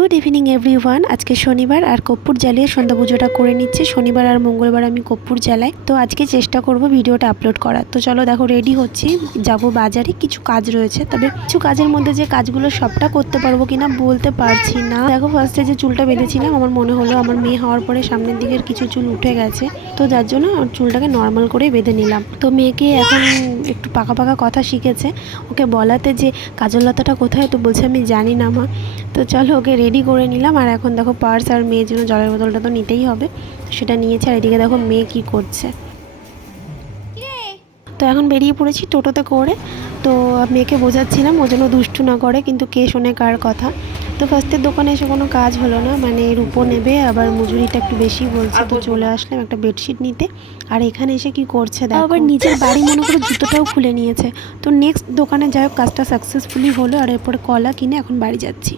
Good evening everyone. আজকে শনিবার আর কর্পূর জ্বালিয়ে সন্ধ্যা পুজোটা করে নিচ্ছে। শনিবার আর মঙ্গলবার আমি কর্পূর জ্বালাই, তো আজকে চেষ্টা করব ভিডিওটা আপলোড করার। তো চলো দেখো রেডি হচ্ছি, যাব বাজারে, কিছু কাজ রয়েছে। তবে কিছু কাজের মধ্যে যে কাজগুলো সবটা করতে পারবো কিনা বলতে পারছি না। দেখো ফার্স্টে যে চুলটা বেঁধেছিলাম, আমার মনে হলো আমার মেয়ে হওয়ার পরে সামনের দিকের কিছু চুল উঠে গেছে, তো যার জন্য চুলটাকে নর্মাল করে বেঁধে নিলাম। তো মেয়েকে এখন একটু পাকা পাকা কথা শিখেছে, ওকে বলাতে যে কাজল লতাটা কোথায়, তো বলছে আমি জানি না মা। তো চলো ওকে রেডি করে নিলাম। আর এখন দেখো পার্স আর মেয়ের জন্য জলের বোতলটা তো নিতেই হবে, সেটা নিয়েছে। আর এদিকে দেখো মেয়ে কি করছে। তো এখন বেরিয়ে পড়েছি টোটোতে করে। তো মেয়েকে বোঝাচ্ছিলাম ও যেন দুষ্টু না করে, কিন্তু কে শোনে কার কথা। তো ফার্স্টের দোকানে এসে কোনো কাজ হলো না, মানে রূপো নেবে, আবার মজুরিটা একটু বেশি বলছে। তো চলে আসলাম একটা বেডশিট নিতে। আর এখানে এসে কি করছে দেখো, আবার নিজের বাড়ি মনে করে জুতোটাও খুলে নিয়েছে। তো নেক্সট দোকানে যাই হোক, কাজটা সাকসেসফুলি হলো। আর এরপরে কলা কিনে এখন বাড়ি যাচ্ছি।